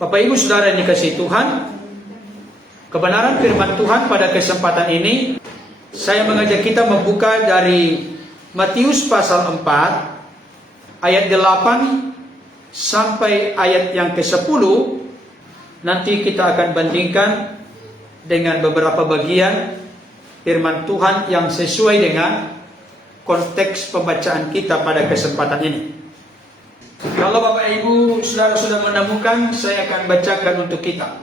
Bapak Ibu Saudara yang dikasihi Tuhan, kebenaran firman Tuhan pada kesempatan ini saya mengajak kita membuka dari Matius pasal 4 ayat 8 sampai ayat yang ke-10. Nanti kita akan bandingkan dengan beberapa bagian firman Tuhan yang sesuai dengan konteks pembacaan kita pada kesempatan ini. Kalau Bapak Ibu Saudara sudah menemukan, saya akan bacakan untuk kita.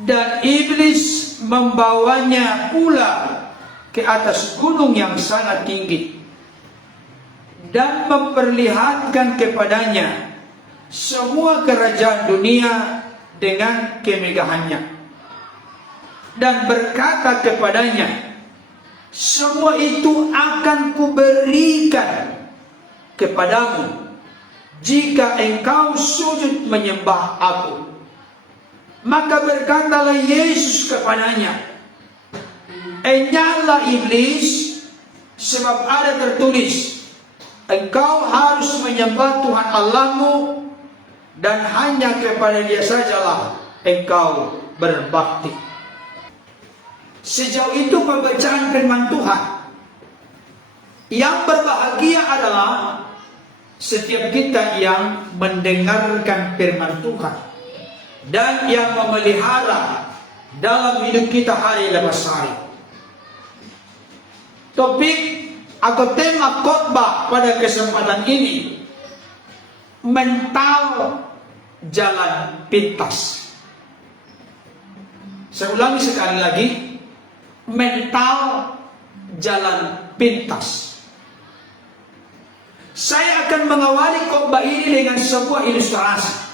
Dan iblis membawanya pula ke atas gunung yang sangat tinggi dan memperlihatkan kepadanya semua kerajaan dunia dengan kemegahannya, dan berkata kepadanya, semua itu akan kuberikan kepadamu jika engkau sujud menyembah aku. Maka berkatalah Yesus kepadanya, enyahlah iblis, sebab ada tertulis, engkau harus menyembah Tuhan Allahmu, dan hanya kepada Dia sajalah engkau berbakti. Sejauh itu pembacaan firman Tuhan. Yang berbahagia adalah setiap kita yang mendengarkan firman Tuhan dan yang memelihara dalam hidup kita hari lepas hari. Topik atau tema khotbah pada kesempatan ini, mental jalan pintas. Saya ulangi sekali lagi, mental jalan pintas. Saya akan mengawali khotbah ini dengan sebuah ilustrasi.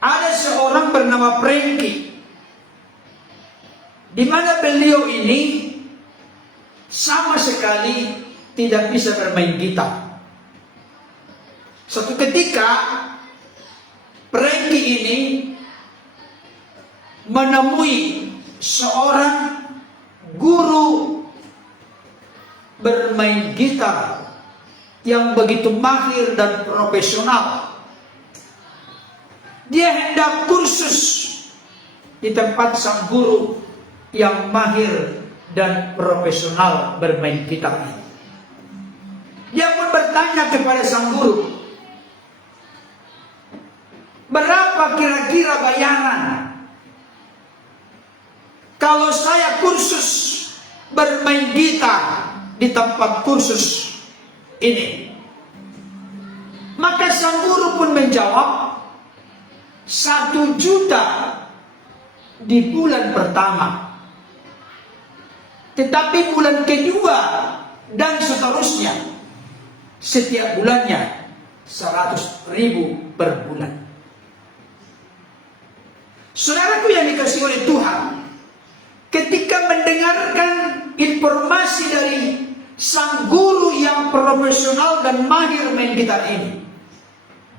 Ada seorang bernama Frankie, di mana beliau ini sama sekali tidak bisa bermain gitar. Suatu ketika Frankie ini menemui seorang guru bermain gitar yang begitu mahir dan profesional. Dia hendak kursus di tempat sang guru yang mahir dan profesional bermain gitar ini. Dia pun bertanya kepada sang guru, berapa kira-kira bayaran kalau saya kursus bermain gitar di tempat kursus ini? Maka sang guru pun menjawab, 1 juta di bulan pertama, tetapi bulan kedua dan seterusnya setiap bulannya 100.000 per bulan. Saudaraku yang dikasihi oleh Tuhan, ketika mendengarkan informasi dari sang guru yang profesional dan mahir main gitar ini,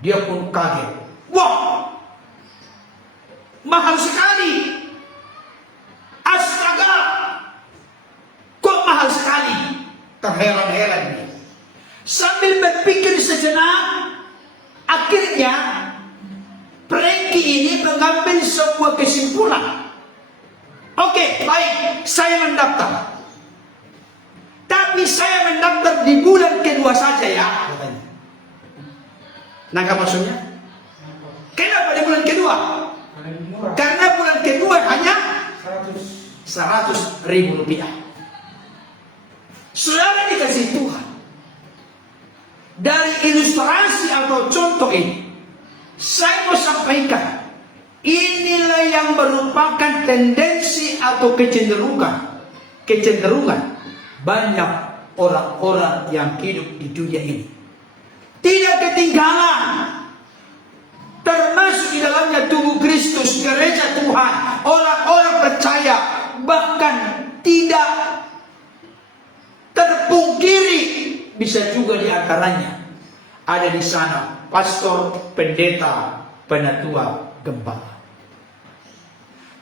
dia pun kaget. Wah, mahal sekali. Astaga, kok mahal sekali? Terheran-heran dia. Sambil berpikir sejenak, akhirnya Frankie ini mengambil sebuah kesimpulan. Oke, baik, saya mendaftar. Tapi saya mendaftar di bulan kedua saja ya, katanya. Nangkap maksudnya? Kenapa di bulan kedua? Karena bulan kedua hanya 100.000 rupiah. Saudara dikasih Tuhan, dari ilustrasi atau contoh ini, saya mau sampaikan, inilah yang merupakan tendensi atau kecenderungan banyak orang-orang yang hidup di dunia ini. Tidak ketinggalan, termasuk di dalamnya tubuh Kristus, gereja Tuhan, orang-orang percaya. Bahkan tidak terpungkiri, bisa juga di antaranya ada di sana pastor, pendeta, penatua, gembala.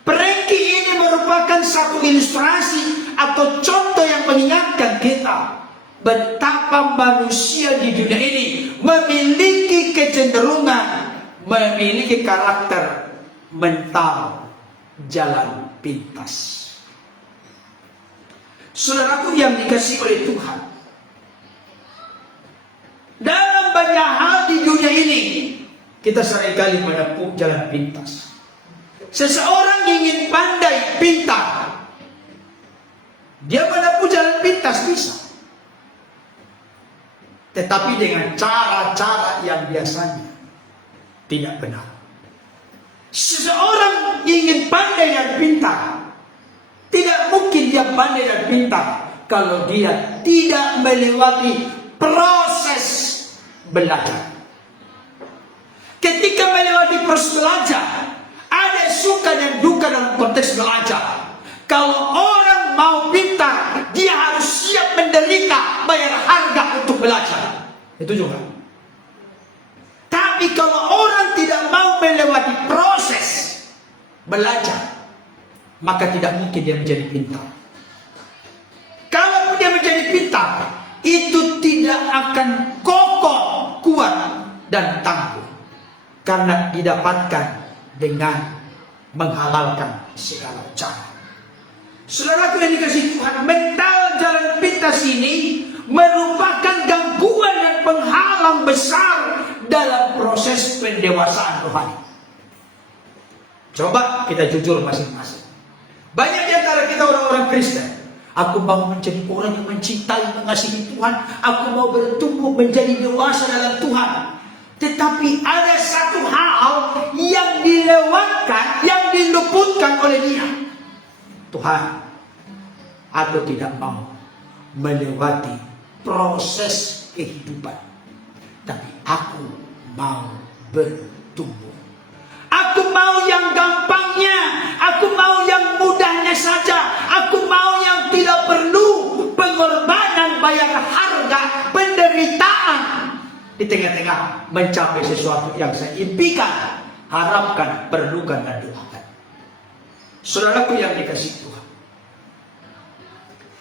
Frankie ini merupakan satu ilustrasi atau contoh yang mengingatkan kita betapa manusia di dunia ini memiliki kecenderungan memiliki karakter mental jalan pintas. Saudaraku yang dikasihi oleh Tuhan, dalam banyak hal di dunia ini kita seringkali menempuh jalan pintas. Seseorang ingin pandai, pintar, dia menempuh jalan pintas bisa, tetapi dengan cara-cara yang biasanya tidak benar. Seseorang ingin pandai dan pintar, tidak mungkin dia pandai dan pintar kalau dia tidak melewati proses belajar. Ketika melewati proses belajar, ada suka dan duka dalam konteks belajar. Kalau orang mau pintar, dia harus siap menderita, bayar harga untuk belajar. Itu juga. Tapi kalau orang tidak mau melewati proses belajar, maka tidak mungkin dia menjadi pintar. Kalau dia menjadi pintar, itu tidak akan kokoh, kuat, dan tangguh, karena didapatkan dengan menghalalkan segala cara. Saudaraku yang dikasihi Tuhan, mental jalan pintas ini merupakan gangguan dan penghalang besar dalam proses pendewasaan rohani. Coba kita jujur masing-masing. Banyak di antara kita orang-orang Kristen, aku mau menjadi orang yang mencintai, mengasihi Tuhan, aku mau bertumbuh menjadi dewasa dalam Tuhan. Tetapi ada satu hal yang dilewatkan, yang diluputkan oleh dia. Tuhan, aku tidak mau melewati proses kehidupan, tapi aku mau bertumbuh. Aku mau yang gampangnya, aku mau yang mudahnya saja, aku mau yang tidak perlu pengorbanan, bayar harga, penderitaan. Di tengah-tengah mencapai sesuatu yang saya impikan, harapkan, perlukan, dan doakan. Saudaraku yang dikasihi Tuhan,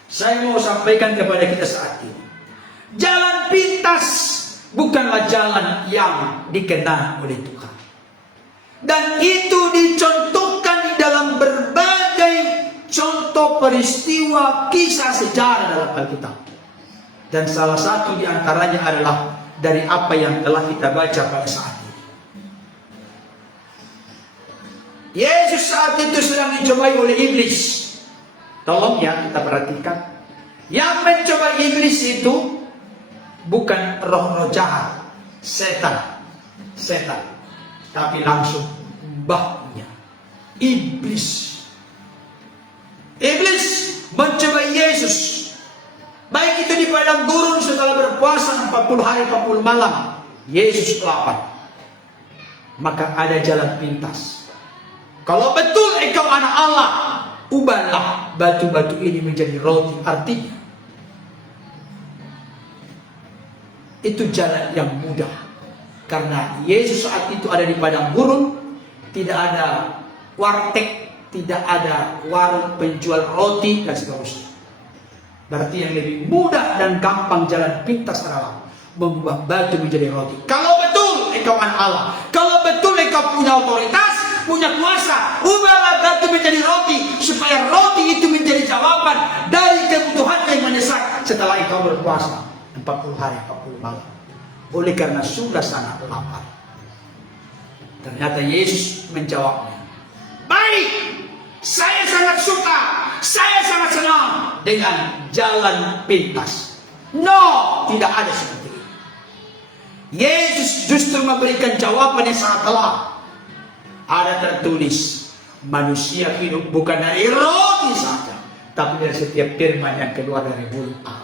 saya mau sampaikan kepada kita saat ini, jalan pintas bukanlah jalan yang dikenal oleh Tuhan. Dan itu dicontohkan di dalam berbagai contoh peristiwa kisah sejarah dalam Alkitab. Dan salah satu di antaranya adalah dari apa yang telah kita baca pada saat ini. Yesus saat itu sedang dicobai oleh iblis. Tolong ya kita perhatikan. Yang mencoba iblis itu bukan roh-roh jahat, setan, tapi langsung mbahnya, iblis. Iblis mencoba Yesus, baik itu di padang gurun setelah berpuasa 40 hari 40 malam. Yesus lapar, maka ada jalan pintas. Kalau betul engkau anak Allah, ubahlah batu-batu ini menjadi roti. Artinya itu jalan yang mudah, karena Yesus saat itu ada di padang gurun, tidak ada warteg, tidak ada warung penjual roti dan seterusnya. Berarti yang lebih mudah dan gampang jalan pintas adalah mengubah batu menjadi roti. Kalau betul engkau anak Allah, kalau betul engkau punya otoritas, punya kuasa, ubahlah batu menjadi roti, supaya roti itu menjadi jawaban dari kebutuhan yang mendesak setelah engkau berpuasa 40 hari 40 malam. Oleh karena sudah sangat lapar. Ternyata Yesus menjawabnya, baik, saya sangat suka, saya sangat senang dengan jalan pintas. No, tidak ada seperti itu. Yesus justru memberikan jawaban yang sangat telak. Ada tertulis, manusia hidup bukan dari roti saja, tapi dari setiap firman yang keluar dari mulut Allah.